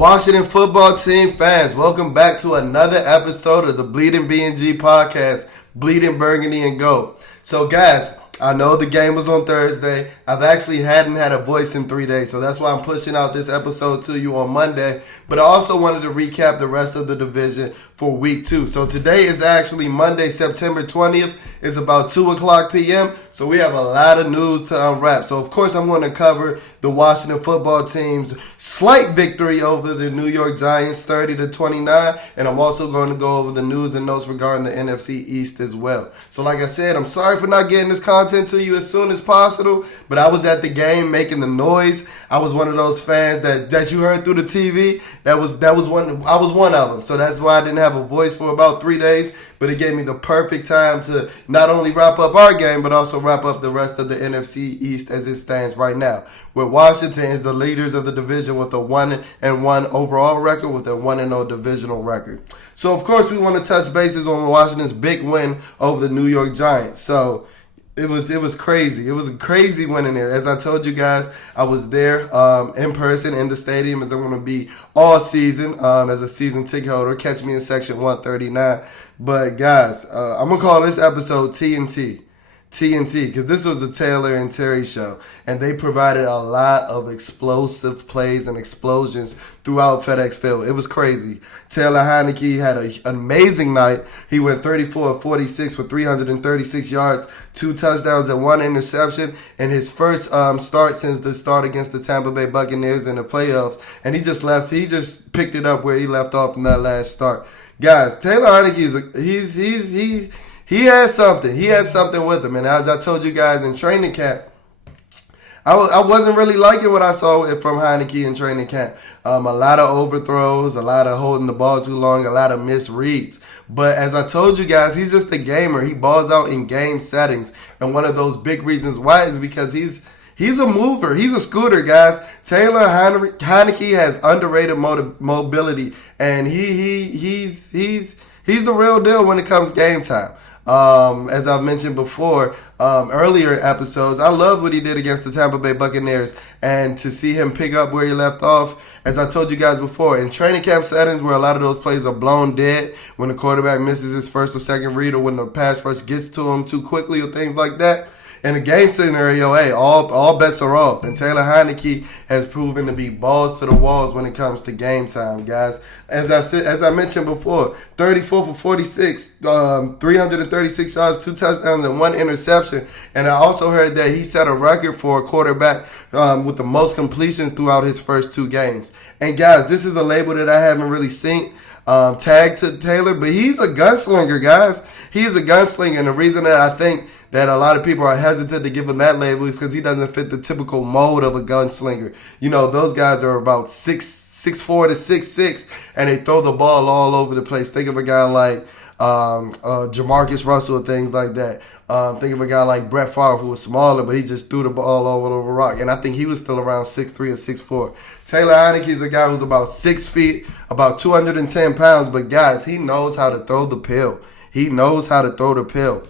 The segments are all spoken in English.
Washington football team fans, welcome back to another episode of the Bleeding BnG podcast, Bleeding Burgundy and Gold. So guys, I know the game was on Thursday. I've actually hadn't had a voice in 3 days, so that's why I'm pushing out this episode to you on Monday. But I also wanted to recap the rest of the division for week 2. So today is actually Monday, September 20th. It's about 2 o'clock p.m., so we have a lot of news to unwrap. So, of course, I'm going to cover the Washington football team's slight victory over the New York Giants, 30-29, and I'm also going to go over the news and notes regarding the Nfc East as well. So, like I said, I'm sorry for not getting this content to you as soon as possible, but I was at the game making the noise. I was one of those fans that you heard through the TV. I was one of them, so that's why I didn't have a voice for about 3 days, but it gave me the perfect time to not only wrap up our game, but also wrap up the rest of the NFC East as it stands right now, where Washington is the leaders of the division with a 1-1 overall record with a 1-0 divisional record. So, of course, we want to touch bases on Washington's big win over the New York Giants. So, it was crazy. It was a crazy win in there. As I told you guys, I was there in person in the stadium as I'm going to be all season as a season ticket holder. Catch me in section 139. But guys, I'm going to call this episode TnT. TnT, because this was the Taylor and Terry show, and they provided a lot of explosive plays and explosions throughout FedEx Field. It was crazy. Taylor Heinicke had an amazing night. He went 34-46 for 336 yards, 2 touchdowns and 1 interception, and his first start since the start against the Tampa Bay Buccaneers in the playoffs, and he just picked it up where he left off in that last start. Guys, Taylor Heinicke He has something. He has something with him. And as I told you guys in training camp, I wasn't really liking what I saw from Heinicke in training camp. A lot of overthrows, a lot of holding the ball too long, a lot of misreads. But as I told you guys, he's just a gamer. He balls out in game settings. And one of those big reasons why is because he's a mover. He's a scooter, guys. Taylor Heinicke has underrated mobility. And he's the real deal when it comes game time. As I've mentioned before, earlier episodes, I love what he did against the Tampa Bay Buccaneers, and to see him pick up where he left off, as I told you guys before, in training camp settings where a lot of those plays are blown dead, when the quarterback misses his first or second read, or when the pass rush gets to him too quickly, or things like that. In a game scenario, hey, all bets are off. And Taylor Heinicke has proven to be balls to the walls when it comes to game time, guys. As I mentioned before, 34-46, 336 yards, 2 touchdowns, and 1 interception. And I also heard that he set a record for a quarterback with the most completions throughout his first 2 games. And guys, this is a label that I haven't really seen tagged to Taylor, but he's a gunslinger, guys. He's a gunslinger, and the reason that I think that a lot of people are hesitant to give him that label is because he doesn't fit the typical mold of a gunslinger. You know, those guys are about 6'4" to 6'6", and they throw the ball all over the place. Think of a guy like Jamarcus Russell or things like that. Think of a guy like Brett Favre, who was smaller, but he just threw the ball all over rock. And I think he was still around 6'3" or 6'4". Taylor Heinicke is a guy who's about 6 feet, about 210 pounds. But, guys, he knows how to throw the pill. He knows how to throw the pill.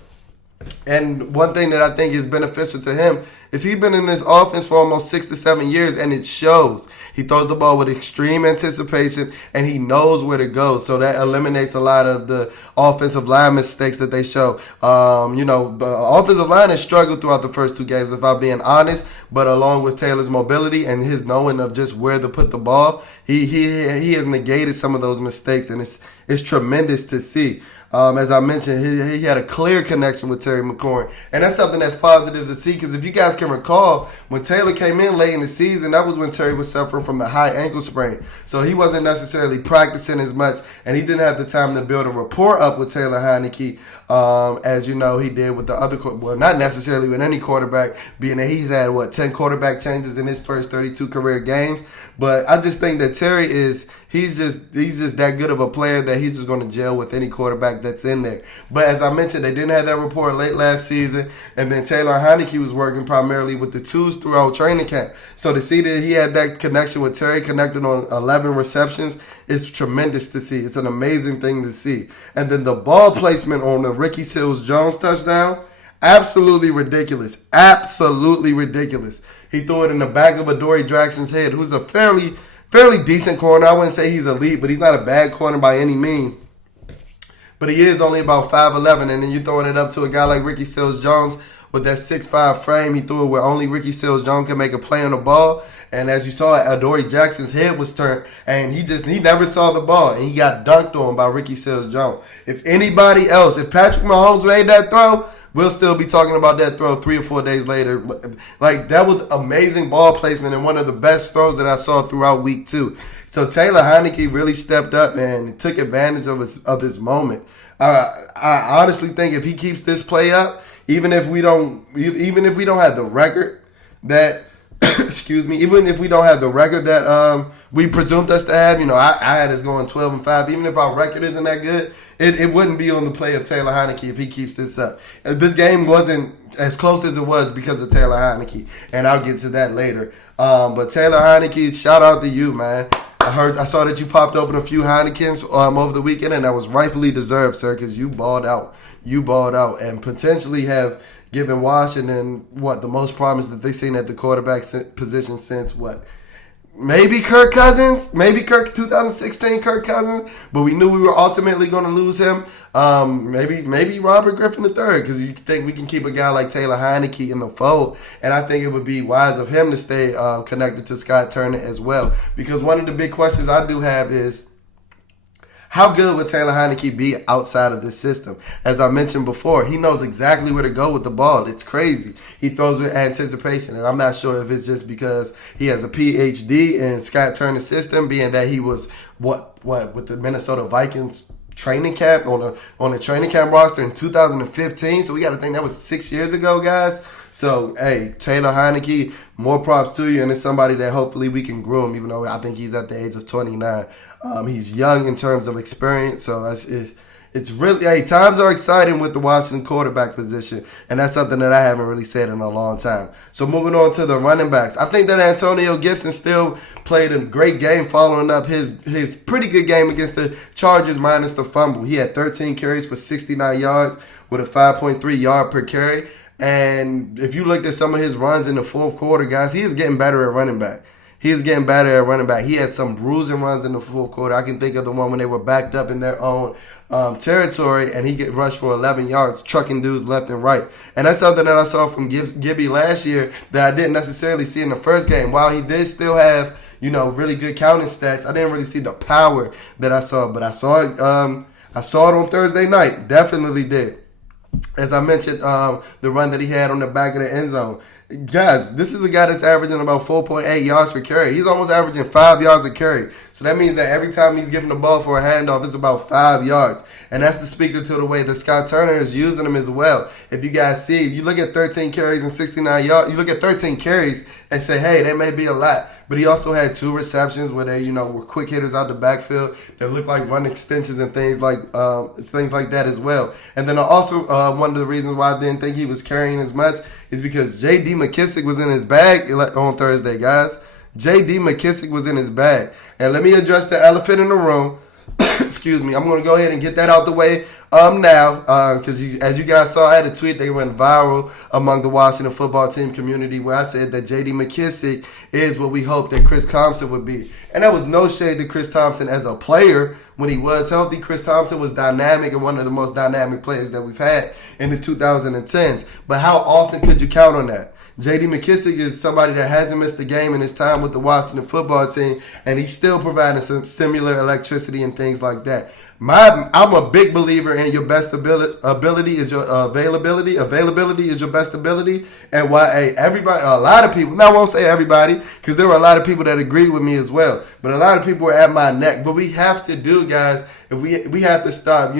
And one thing that I think is beneficial to him is he's been in this offense for almost 6 to 7 years, and it shows. He throws the ball with extreme anticipation, and he knows where to go. So that eliminates a lot of the offensive line mistakes that they show. The offensive line has struggled throughout the first 2 games, if I'm being honest. But along with Taylor's mobility and his knowing of just where to put the ball, he has negated some of those mistakes, and it's tremendous to see. As I mentioned, he had a clear connection with Terry Mcluarin. And that's something that's positive to see, because if you guys can recall, when Taylor came in late in the season, that was when Terry was suffering from the high ankle sprain. So he wasn't necessarily practicing as much, and he didn't have the time to build a rapport up with Taylor Heinicke, as you know he did with the other, well, not necessarily with any quarterback, being that he's had, 10 quarterback changes in his first 32 career games. But I just think that Terry he's just that good of a player that he's just going to gel with any quarterback that's in there. But as I mentioned, they didn't have that rapport late last season, and then Taylor Heinicke was working primarily with the twos throughout training camp. So to see that he had that connection with Terry, connected on 11 receptions, is tremendous to see. It's an amazing thing to see. And then the ball placement on the Ricky Seals-Jones touchdown, absolutely ridiculous. Absolutely ridiculous. He threw it in the back of Adoree Jackson's head, who's a fairly fairly decent corner. I wouldn't say he's elite, but he's not a bad corner by any means. But he is only about 5'11", and then you're throwing it up to a guy like Ricky Seals-Jones with that 6'5" frame. He threw it where only Ricky Seals-Jones can make a play on the ball. And as you saw, Adoree Jackson's head was turned, and he never saw the ball, and he got dunked on by Ricky Seals-Jones. If anybody else, if Patrick Mahomes made that throw, we'll still be talking about that throw 3 or 4 days later. Like, that was amazing ball placement and one of the best throws that I saw throughout week 2. So Taylor Heinicke really stepped up and took advantage of this moment. I honestly think if he keeps this play up, even if we don't have the record that even if we don't have the record that we presumed us to have, I had us going 12-5. Even if our record isn't that good, it wouldn't be on the play of Taylor Heinicke if he keeps this up. This game wasn't as close as it was because of Taylor Heinicke, and I'll get to that later. But Taylor Heinicke, shout out to you, man. I saw that you popped open a few Heinekens over the weekend, and that was rightfully deserved, sir, because you balled out. You balled out and potentially have given Washington, the most promise that they've seen at the quarterback position since, maybe Kirk Cousins? Maybe 2016 Kirk Cousins? But we knew we were ultimately going to lose him. Maybe Robert Griffin III, because you think we can keep a guy like Taylor Heinicke in the fold. And I think it would be wise of him to stay connected to Scott Turner as well. Because one of the big questions I do have is, how good would Taylor Heinicke be outside of this system? As I mentioned before, he knows exactly where to go with the ball. It's crazy. He throws with anticipation, and I'm not sure if it's just because he has a PhD in Scott Turner's system, being that he was with the Minnesota Vikings training camp on a training camp roster in 2015. So we got to think that was 6 years ago, guys. So, hey, Taylor Heinicke, more props to you, and it's somebody that hopefully we can groom, even though I think he's at the age of 29. He's young in terms of experience, so it's really, hey, times are exciting with the Washington quarterback position, and that's something that I haven't really said in a long time. So moving on to the running backs, I think that Antonio Gibson still played a great game following up his pretty good game against the Chargers minus the fumble. He had 13 carries for 69 yards with a 5.3 yard per carry. And if you looked at some of his runs in the fourth quarter, guys, he is getting better at running back. He had some bruising runs in the fourth quarter. I can think of the one when they were backed up in their own territory, and he get rushed for 11 yards, trucking dudes left and right. And that's something that I saw from Gibby last year that I didn't necessarily see in the first game. While he did still have, really good counting stats, I didn't really see the power that I saw. But I saw it on Thursday night. Definitely did. As I mentioned, the run that he had on the back of the end zone. Guys, this is a guy that's averaging about 4.8 yards per carry. He's almost averaging 5 yards a carry. So that means that every time he's giving the ball for a handoff, it's about 5 yards. And that's the speaker to the way that Scott Turner is using him as well. If you guys see, you look at 13 carries and 69 yards, you look at 13 carries and say, hey, that may be a lot. But he also had 2 receptions where they, were quick hitters out the backfield that looked like run extensions and things like that as well. And then also one of the reasons why I didn't think he was carrying as much is because J.D. McKissick was in his bag on Thursday, guys. J.D. McKissick was in his bag. And let me address the elephant in the room. Excuse me. I'm going to go ahead and get that out the way now, because as you guys saw, I had a tweet that went viral among the Washington football team community where I said that J.D. McKissick is what we hoped that Chris Thompson would be. And that was no shade to Chris Thompson as a player. When he was healthy, Chris Thompson was dynamic and one of the most dynamic players that we've had in the 2010s. But how often could you count on that? J.D. McKissick is somebody that hasn't missed a game in his time with the Washington football team, and he's still providing some similar electricity and things like that. I'm a big believer in your best ability is your availability. Availability is your best ability. And why a lot of people, now I won't say everybody, because there were a lot of people that agreed with me as well, but a lot of people were at my neck. But we have to do, guys, if we have to stop,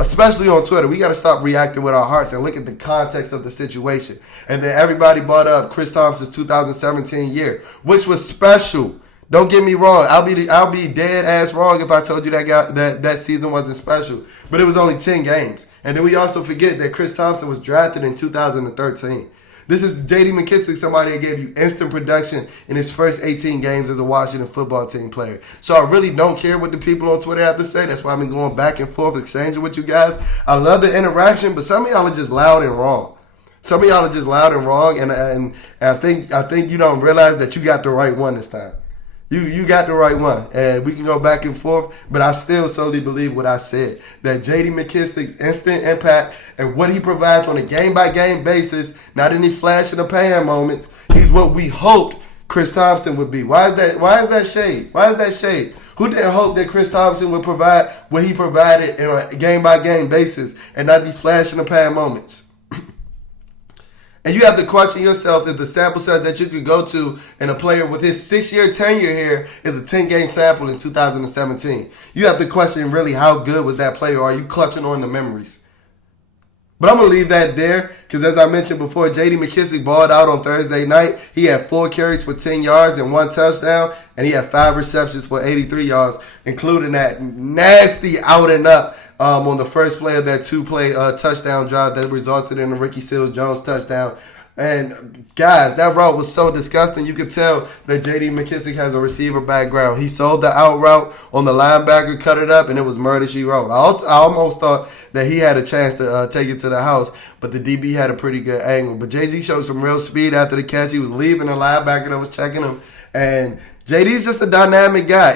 especially on Twitter, we got to stop reacting with our hearts and look at the context of the situation. And then everybody brought up Chris Thompson's 2017 year, which was special. Don't get me wrong. I'll be dead ass wrong if I told you that season wasn't special. But it was only 10 games. And then we also forget that Chris Thompson was drafted in 2013. This is J.D. McKissick, somebody that gave you instant production in his first 18 games as a Washington football team player. So I really don't care what the people on Twitter have to say. That's why I've been going back and forth, exchanging with you guys. I love the interaction, but some of y'all are just loud and wrong. And I think you don't realize that you got the right one this time. You got the right one, and we can go back and forth, but I still solely believe what I said, that J.D. McKissic's instant impact and what he provides on a game-by-game basis, not any flash in the pan moments, he's what we hoped Chris Thompson would be. Why is that shade? Why is that shade? Who didn't hope that Chris Thompson would provide what he provided on a game-by-game basis and not these flash in the pan moments? And you have to question yourself if the sample size that you could go to and a player with his 6-year tenure here is a 10-game sample in 2017. You have to question really how good was that player, or are you clutching on the memories? But I'm going to leave that there because, as I mentioned before, J.D. McKissic balled out on Thursday night. He had 4 carries for 10 yards and 1 touchdown, and he had 5 receptions for 83 yards, including that nasty out and up on the first play of that 2-play touchdown drive that resulted in a Ricky Seals-Jones touchdown. And, guys, that route was so disgusting. You could tell that J.D. McKissic has a receiver background. He sold the out route on the linebacker, cut it up, and it was murder she wrote. I almost thought that he had a chance to take it to the house, but the DB had a pretty good angle. But J.D. showed some real speed after the catch. He was leaving the linebacker that was checking him. And J.D.'s just a dynamic guy.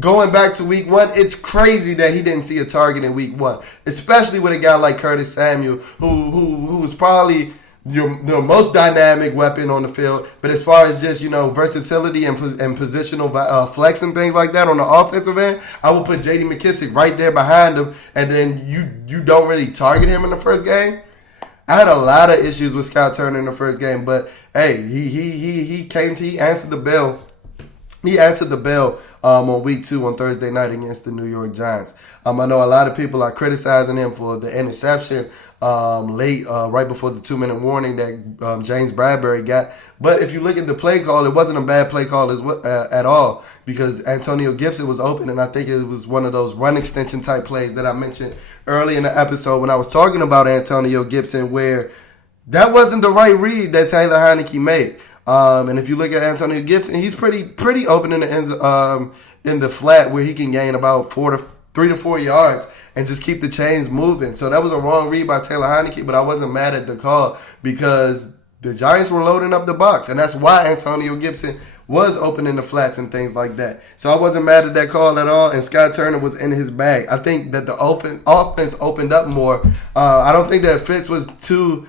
Going back to week 1, it's crazy that he didn't see a target in week 1, especially with a guy like Curtis Samuel, who was probably your most dynamic weapon on the field. But as far as just, versatility and positional flex and things like that on the offensive end, I will put J.D. McKissic right there behind him, and then you don't really target him in the first game. I had a lot of issues with Scott Turner in the first game, but hey, he answered the bell. He answered the bell on week 2 on Thursday night against the New York Giants. I know a lot of people are criticizing him for the interception late, right before the 2-minute warning that James Bradbury got. But if you look at the play call, it wasn't a bad play call at all, because Antonio Gibson was open, and I think it was one of those run extension type plays that I mentioned early in the episode when I was talking about Antonio Gibson, where that wasn't the right read that Taylor Heinicke made. And if you look at Antonio Gibson, he's pretty open in the ends, in the flat, where he can gain about 3 to 4 yards and just keep the chains moving. So that was a wrong read by Taylor Heinicke, but I wasn't mad at the call because the Giants were loading up the box, and that's why Antonio Gibson was open in the flats and things like that. So I wasn't mad at that call at all, and Scott Turner was in his bag. I think that the offense opened up more. I don't think that Fitz was too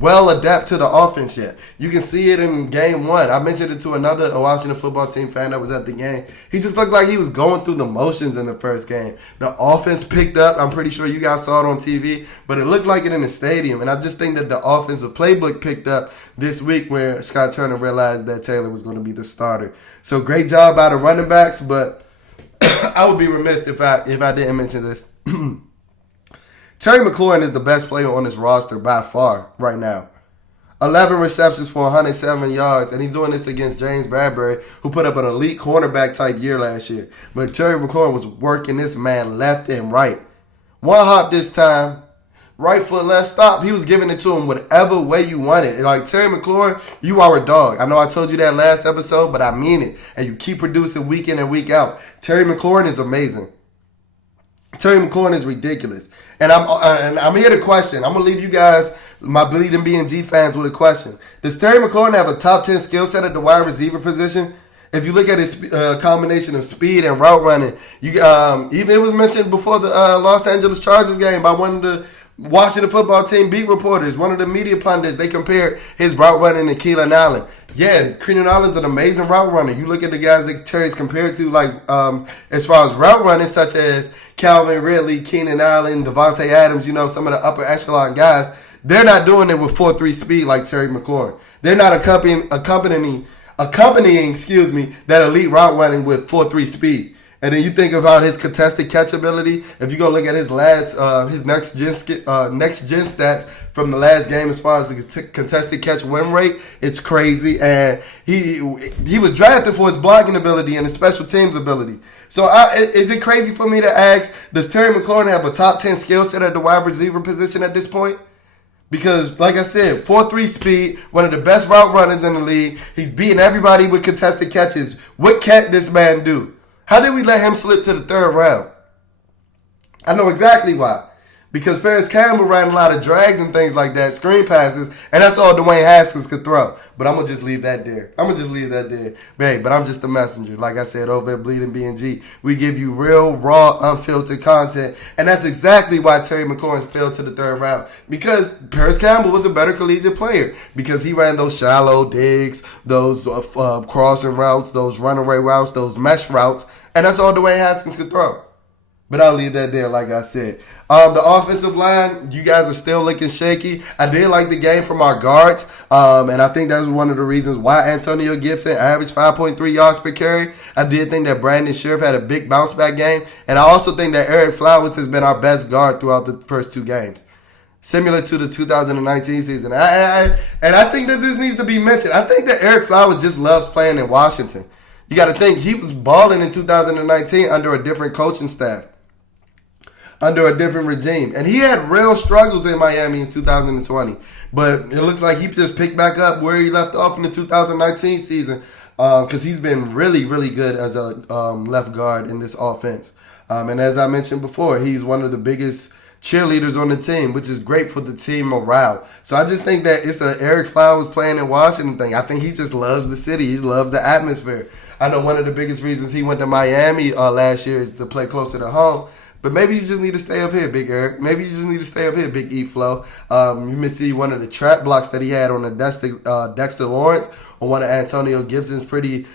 well adapt to the offense yet. You can see it in game 1. I mentioned it to another Washington football team fan that was at the game. He just looked like he was going through the motions in the first game. The offense picked up. I'm pretty sure you guys saw it on TV, but it looked like it in the stadium. And I just think that the offensive playbook picked up this week, where Scott Turner realized that Taylor was going to be the starter. So great job by the running backs, but I would be remiss if I didn't mention this. Terry Mcluarin is the best player on this roster by far right now. 11 receptions for 107 yards, and he's doing this against James Bradbury, who put up an elite cornerback type year last year. But Terry McLaurin was working this man left and right. One hop this time, right foot, left stop. He was giving it to him whatever way you wanted. Like, Terry McLaurin, you are a dog. I know I told you that last episode, but I mean it. And you keep producing week in and week out. Terry McLaurin is amazing. Terry McLaurin is ridiculous. And I'm here to question. I'm going to leave you guys, my Bleeding BnG fans, with a question. Does Terry McLaurin have a top 10 skill set at the wide receiver position? If you look at his combination of speed and route running, even it was mentioned before the Los Angeles Chargers game by one of the Washington football team beat reporters, one of the media pundits. They compared his route running to Keenan Allen. Yeah, Keenan Allen's an amazing route runner. You look at the guys that Terry's compared to, like as far as route running, such as Calvin Ridley, Keenan Allen, Devontae Adams, some of the upper echelon guys. They're not doing it with 4.3 speed like Terry McLaurin. They're not accompanying that elite route running with 4.3 speed. And then you think about his contested catch ability. If you go look at his next gen stats from the last game as far as the contested catch win rate, it's crazy. And he was drafted for his blocking ability and his special teams ability. So is it crazy for me to ask, does Terry McLaurin have a top 10 skill set at the wide receiver position at this point? Because, like I said, 4.3 speed, one of the best route runners in the league. He's beating everybody with contested catches. What can't this man do? How did we let him slip to the third round? I know exactly why. Because Paris Campbell ran a lot of drags and things like that, screen passes, and that's all Dwayne Haskins could throw. But I'm going to just leave that there. But I'm just the messenger. Like I said, over at Bleeding BnG, we give you real, raw, unfiltered content. And that's exactly why Terry Mcluarin fell to the third round. Because Paris Campbell was a better collegiate player. Because he ran those shallow digs, those crossing routes, those runaway routes, those mesh routes. And that's all Dwayne Haskins could throw. But I'll leave that there, like I said. The offensive line, you guys are still looking shaky. I did like the game from our guards, and I think that was one of the reasons why Antonio Gibson averaged 5.3 yards per carry. I did think that Brandon Scherf had a big bounce-back game, and I also think that Eric Flowers has been our best guard throughout the first two games, similar to the 2019 season. And I think that this needs to be mentioned. I think that Eric Flowers just loves playing in Washington. You got to think, he was balling in 2019 under a different coaching staff, under a different regime. And he had real struggles in Miami in 2020. But it looks like he just picked back up where he left off in the 2019 season, because he's been really, really good as a left guard in this offense. And as I mentioned before, he's one of the biggest cheerleaders on the team, which is great for the team morale. So I just think that it's a Eric Flowers playing in Washington thing. I think he just loves the city. He loves the atmosphere. I know one of the biggest reasons he went to Miami last year is to play closer to home. But maybe you just need to stay up here, Big Eric. Maybe you just need to stay up here, Big E-Flow. You may see one of the trap blocks that he had on the Dexter Lawrence, or one of Antonio Gibson's pretty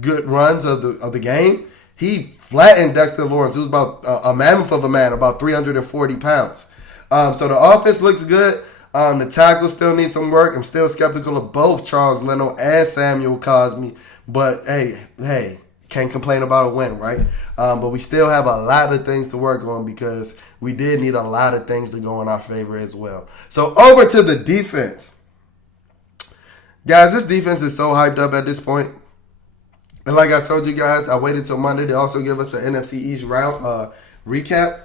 good runs of the game. He flattened Dexter Lawrence, who was about a mammoth of a man, about 340 pounds. So the offense looks good. The tackles still need some work. I'm still skeptical of both Charles Leno and Samuel Cosme. But, hey. Can't complain about a win, right? But we still have a lot of things to work on, because we did need a lot of things to go in our favor as well. So over to the defense. Guys, this defense is so hyped up at this point. And like I told you guys, I waited till Monday to also give us an NFC East round recap.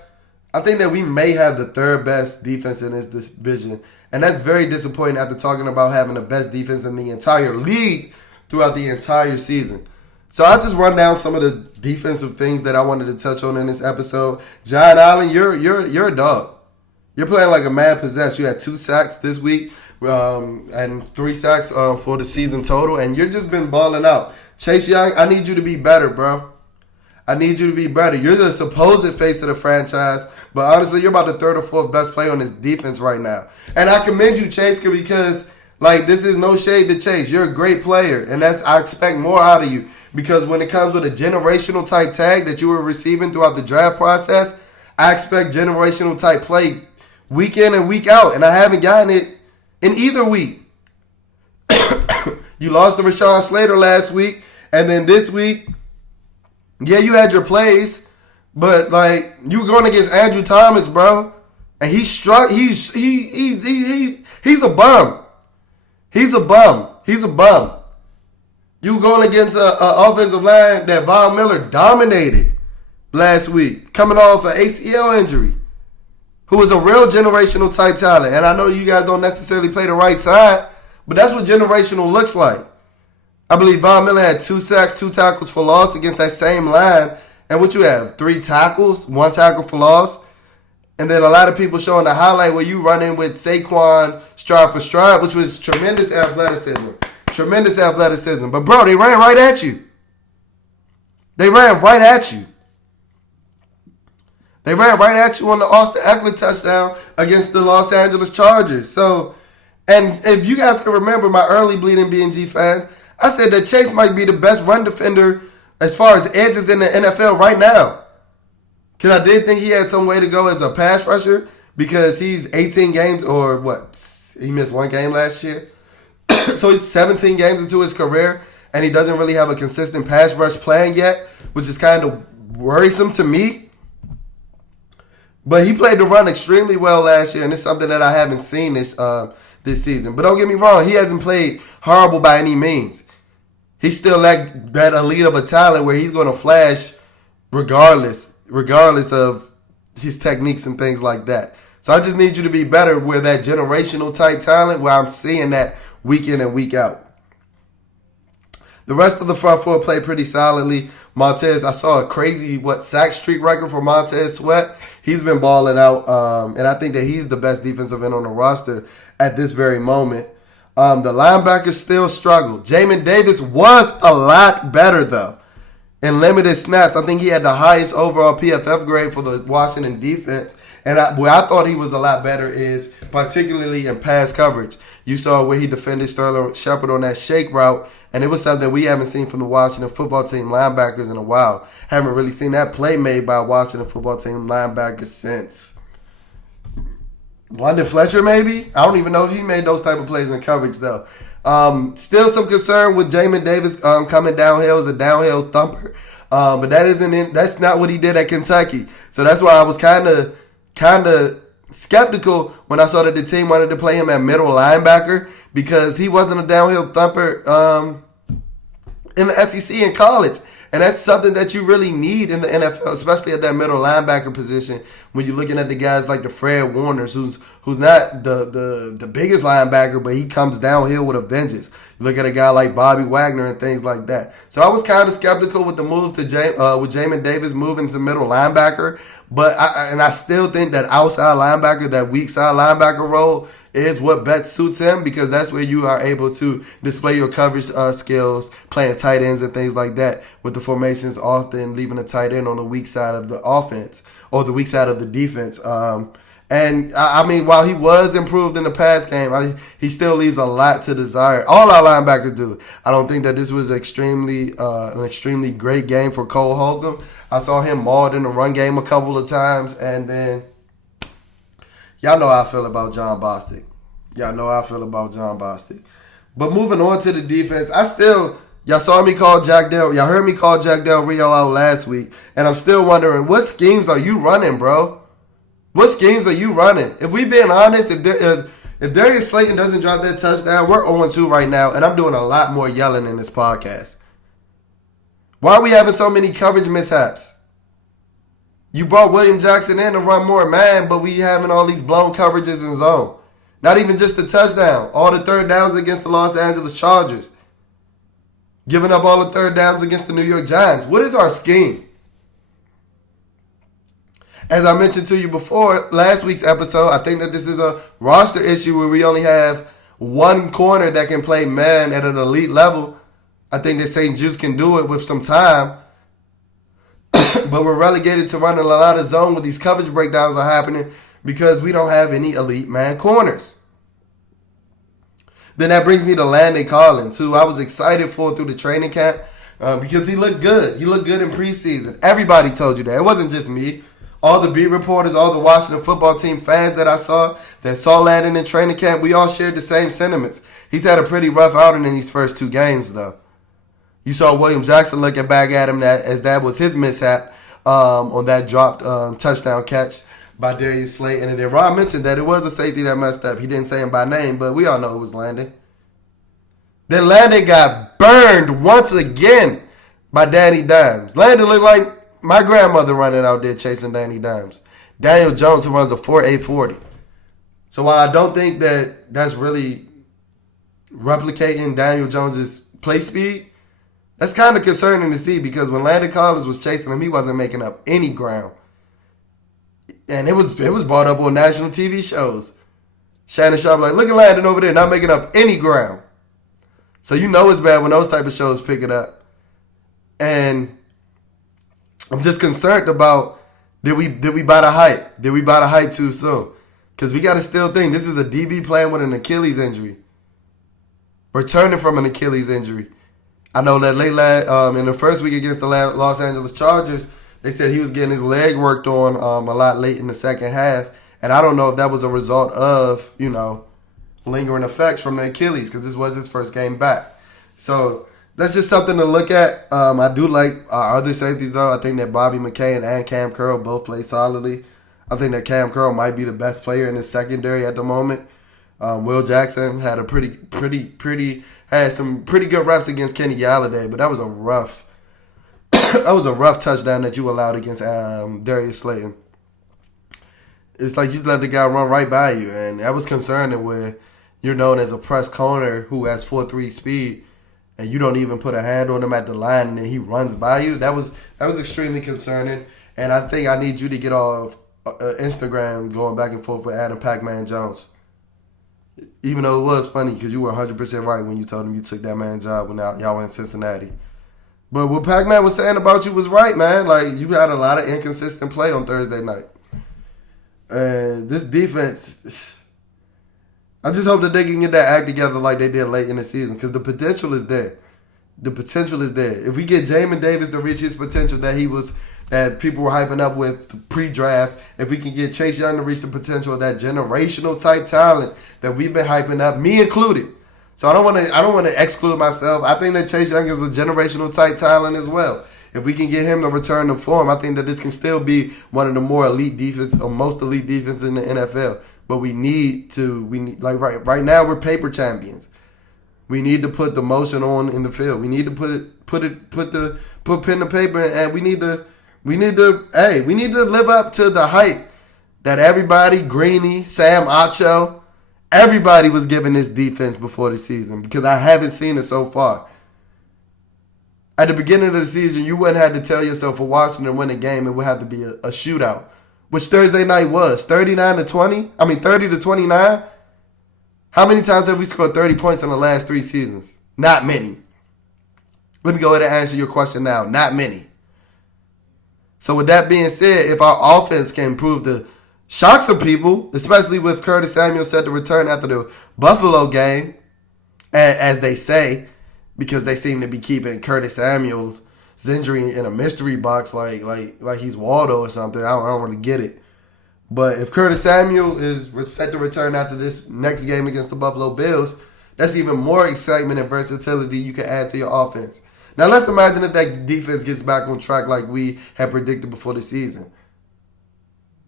I think that we may have the third best defense in this division. And that's very disappointing after talking about having the best defense in the entire league throughout the entire season. So I'll just run down some of the defensive things that I wanted to touch on in this episode. John Allen, you're a dog. You're playing like a man possessed. You had 2 sacks this week and 3 sacks for the season total, and you've just been balling out. Chase Young, I need you to be better, bro. I need you to be better. You're the supposed face of the franchise, but honestly, you're about the 3rd or 4th best player on this defense right now. And I commend you, Chase, because this is no shade to Chase. You're a great player, and I expect more out of you. Because when it comes with a generational type tag that you were receiving throughout the draft process, I expect generational type play week in and week out. And I haven't gotten it in either week. You lost to Rashawn Slater last week. And then this week, yeah, you had your plays. But, you were going against Andrew Thomas, bro. And he's a bum. He's a bum. You going against an offensive line that Von Miller dominated last week, coming off an ACL injury, who is a real generational type talent. And I know you guys don't necessarily play the right side, but that's what generational looks like. I believe Von Miller had 2 sacks, 2 tackles for loss against that same line. And what you have, 3 tackles, 1 tackle for loss. And then a lot of people showing the highlight where you run in with Saquon stride for stride, which was tremendous athleticism. But, bro, they ran right at you. They ran right at you on the Austin Eckler touchdown against the Los Angeles Chargers. So, and if you guys can remember my early Bleeding BnG fans, I said that Chase might be the best run defender as far as edges in the NFL right now. Because I did think he had some way to go as a pass rusher, because he's 18 games, or what, he missed 1 game last year. So he's 17 games into his career, and he doesn't really have a consistent pass rush plan yet, which is kind of worrisome to me. But he played the run extremely well last year, and it's something that I haven't seen this season. But don't get me wrong, he hasn't played horrible by any means. He's still that elite of a talent where he's going to flash regardless of his techniques and things like that. So I just need you to be better with that generational type talent, where I'm seeing that week in and week out. The rest of the front four played pretty solidly. Montez, I saw a crazy, sack streak record for Montez Sweat. He's been balling out, and I think that he's the best defensive end on the roster at this very moment. The linebackers still struggle. Jamin Davis was a lot better, though. In limited snaps, I think he had the highest overall PFF grade for the Washington defense. And where I thought he was a lot better is particularly in pass coverage. You saw where he defended Sterling Shepard on that shake route, and it was something we haven't seen from the Washington football team linebackers in a while. Haven't really seen that play made by a Washington football team linebackers since London Fletcher, maybe? I don't even know if he made those type of plays in coverage, though. Still some concern with Jamin Davis coming downhill as a downhill thumper. But that's not what he did at Kentucky. So that's why I was kind of skeptical when I saw that the team wanted to play him at middle linebacker, because he wasn't a downhill thumper in the SEC in college. And that's something that you really need in the NFL, especially at that middle linebacker position when you're looking at the guys like the Fred Warners, who's not the biggest linebacker, but he comes downhill with a vengeance. You look at a guy like Bobby Wagner and things like that. So I was kind of skeptical with the move with Jamin Davis moving to middle linebacker, but I still think that outside linebacker, that weak side linebacker role, is what best suits him, because that's where you are able to display your coverage skills, playing tight ends and things like that, with the formations often leaving a tight end on the weak side of the offense or the weak side of the defense. And I mean, while he was improved in the pass game, he still leaves a lot to desire. All our linebackers do. I don't think that this was an extremely great game for Cole Holcomb. I saw him mauled in the run game a couple of times, and then y'all know how I feel about John Bostic. But moving on to the defense, y'all saw me call y'all heard me call Jack Del Rio out last week, and I'm still wondering, what schemes are you running, bro? What schemes are you running? If we being honest, if Darius Slayton doesn't drop that touchdown, we're 0-2 right now, and I'm doing a lot more yelling in this podcast. Why are we having so many coverage mishaps? You brought William Jackson in to run more man, but we having all these blown coverages in zone. Not even just the touchdown. All the third downs against the Los Angeles Chargers. Giving up all the third downs against the New York Giants. What is our scheme? As I mentioned to you before, last week's episode, I think that this is a roster issue where we only have one corner that can play man at an elite level. I think that St. Juice can do it with some time. But we're relegated to running a lot of zone with these coverage breakdowns are happening because we don't have any elite man corners. Then that brings me to Lanny Collins, who I was excited for through the training camp because he looked good. He looked good in preseason. Everybody told you that. It wasn't just me. All the beat reporters, all the Washington football team fans that saw Landon in training camp, we all shared the same sentiments. He's had a pretty rough outing in these first two games, though. You saw William Jackson looking back at him as that was his mishap on that dropped touchdown catch by Darius Slayton. And then Rob mentioned that it was a safety that messed up. He didn't say him by name, but we all know it was Landon. Then Landon got burned once again by Danny Dimes. Landon looked like my grandmother running out there chasing Danny Dimes. Daniel Jones, who runs a 4.840. So while I don't think that that's really replicating Daniel Jones's play speed, that's kind of concerning to see, because when Lanny Collins was chasing him, he wasn't making up any ground. And it was brought up on national TV shows. Shannon Sharp like, look at Landon over there, not making up any ground. So you know it's bad when those type of shows pick it up. And I'm just concerned about, did we buy the hype? Did we buy the hype too soon? Because we got to still think this is a DB playing with an Achilles injury. Returning from an Achilles injury. I know that in the first week against the Los Angeles Chargers, they said he was getting his leg worked on a lot late in the second half. And I don't know if that was a result of, lingering effects from the Achilles, because this was his first game back. So that's just something to look at. I do like our other safeties, though. I think that Bobby McCain and Cam Curl both play solidly. I think that Cam Curl might be the best player in his secondary at the moment. Will Jackson had had some pretty good reps against Kenny Galladay, but that was a rough touchdown that you allowed against Darius Slayton. It's like you let the guy run right by you, and that was concerning where you're known as a press corner who has 4.3 speed, and you don't even put a hand on him at the line and then he runs by you, that was extremely concerning. And I think I need you to get off Instagram going back and forth with Adam Pac-Man Jones. Even though it was funny because you were 100% right when you told him you took that man's job when y'all were in Cincinnati. But what Pac-Man was saying about you was right, man. Like, you had a lot of inconsistent play on Thursday night. And this defense, I just hope that they can get that act together like they did late in the season because the potential is there. The potential is there. If we get Jamin Davis to reach his potential that people were hyping up with pre-draft, if we can get Chase Young to reach the potential of that generational type talent that we've been hyping up, me included. So I don't want to exclude myself. I think that Chase Young is a generational type talent as well. If we can get him to return to form, I think that this can still be one of the more elite defense or most elite defense in the NFL. But we need right now we're paper champions. We need to put the motion on in the field. We need to put pen to paper, and we need to live up to the hype that everybody, Greeny, Sam Acho, everybody was giving this defense before the season because I haven't seen it so far. At the beginning of the season, you wouldn't have to tell yourself for Washington to win a game, it would have to be a shootout, which Thursday night was 30 to 29. How many times have we scored 30 points in the last 3 seasons? Not many. Let me go ahead and answer your question now. Not many. So with that being said, if our offense can improve to shock some people, especially with Curtis Samuel set to return after the Buffalo game, as they say, because they seem to be keeping Curtis Samuel's injury in a mystery box like he's Waldo or something. I don't really get it. But if Curtis Samuel is set to return after this next game against the Buffalo Bills, that's even more excitement and versatility you can add to your offense. Now let's imagine if that defense gets back on track like we had predicted before the season.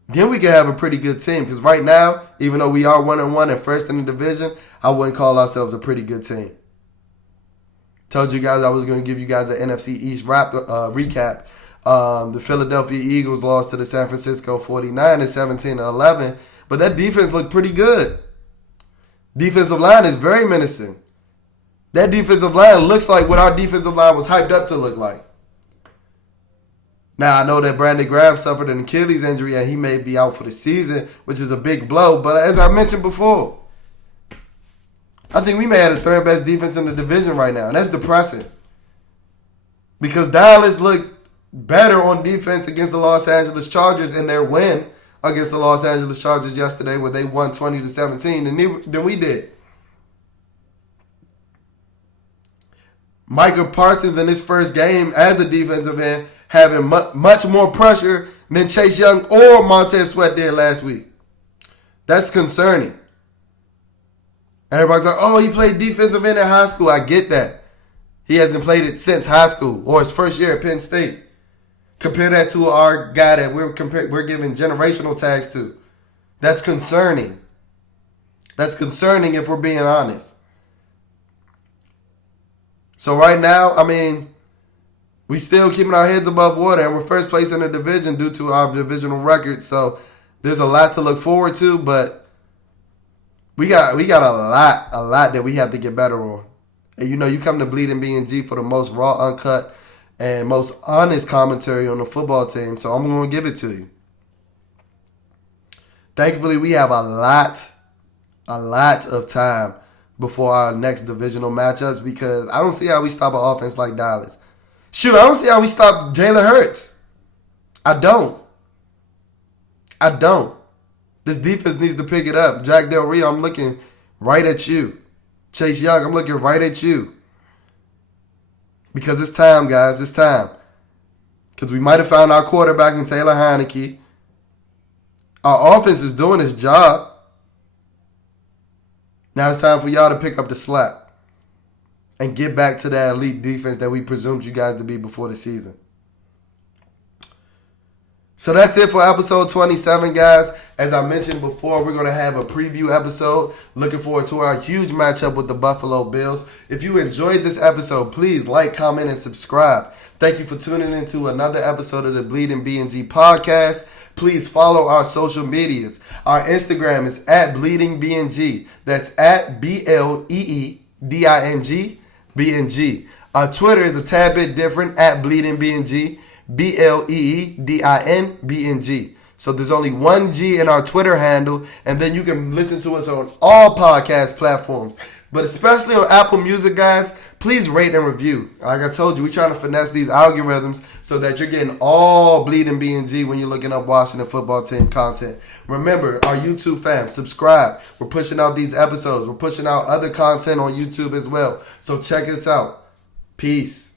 Then we can have a pretty good team. Because right now, even though we are 1-1 and first in the division, I wouldn't call ourselves a pretty good team. Told you guys I was going to give you guys an NFC East Rap Recap. The Philadelphia Eagles lost to the San Francisco 49ers 17-11. But that defense looked pretty good. Defensive line is very menacing. That defensive line looks like what our defensive line was hyped up to look like. Now, I know that Brandon Graham suffered an Achilles injury and he may be out for the season, which is a big blow. But as I mentioned before, I think we may have the third best defense in the division right now. And that's depressing. Because Dallas looked better on defense against the Los Angeles Chargers in their win against the Los Angeles Chargers yesterday where they won 20-17 than we did. Micah Parsons in his first game as a defensive end having much more pressure than Chase Young or Montez Sweat did last week. That's concerning. Everybody's like, oh, he played defensive end in high school. I get that. He hasn't played it since high school or his first year at Penn State. Compare that to our guy that we're giving generational tags to. That's concerning. That's concerning if we're being honest. So right now, I mean, we still keeping our heads above water, and we're first place in the division due to our divisional record. So there's a lot to look forward to, but we got a lot that we have to get better on. And you come to Bleeding BnG for the most raw, uncut, and most honest commentary on the football team. So I'm going to give it to you. Thankfully, we have a lot of time before our next divisional matchups because I don't see how we stop an offense like Dallas. Shoot, I don't see how we stop Jalen Hurts. I don't. This defense needs to pick it up. Jack Del Rio, I'm looking right at you. Chase Young, I'm looking right at you. Because it's time, guys. It's time. Because we might have found our quarterback in Taylor Heinicke. Our offense is doing its job. Now it's time for y'all to pick up the slack and get back to that elite defense that we presumed you guys to be before the season. So that's it for episode 27, guys. As I mentioned before, we're going to have a preview episode. Looking forward to our huge matchup with the Buffalo Bills. If you enjoyed this episode, please like, comment, and subscribe. Thank you for tuning into another episode of the Bleeding BnG podcast. Please follow our social medias. Our Instagram is @BleedingBnG. That's @BleedingBNG. BnG. Our Twitter is a tad bit different at Bleeding BnG, BLEEDIN BnG. So there's only one G in our Twitter handle, and then you can listen to us on all podcast platforms. But especially on Apple Music, guys, please rate and review. Like I told you, we're trying to finesse these algorithms so that you're getting all Bleeding BnG when you're looking up Washington football team content. Remember, our YouTube fam, subscribe. We're pushing out these episodes. We're pushing out other content on YouTube as well. So check us out. Peace.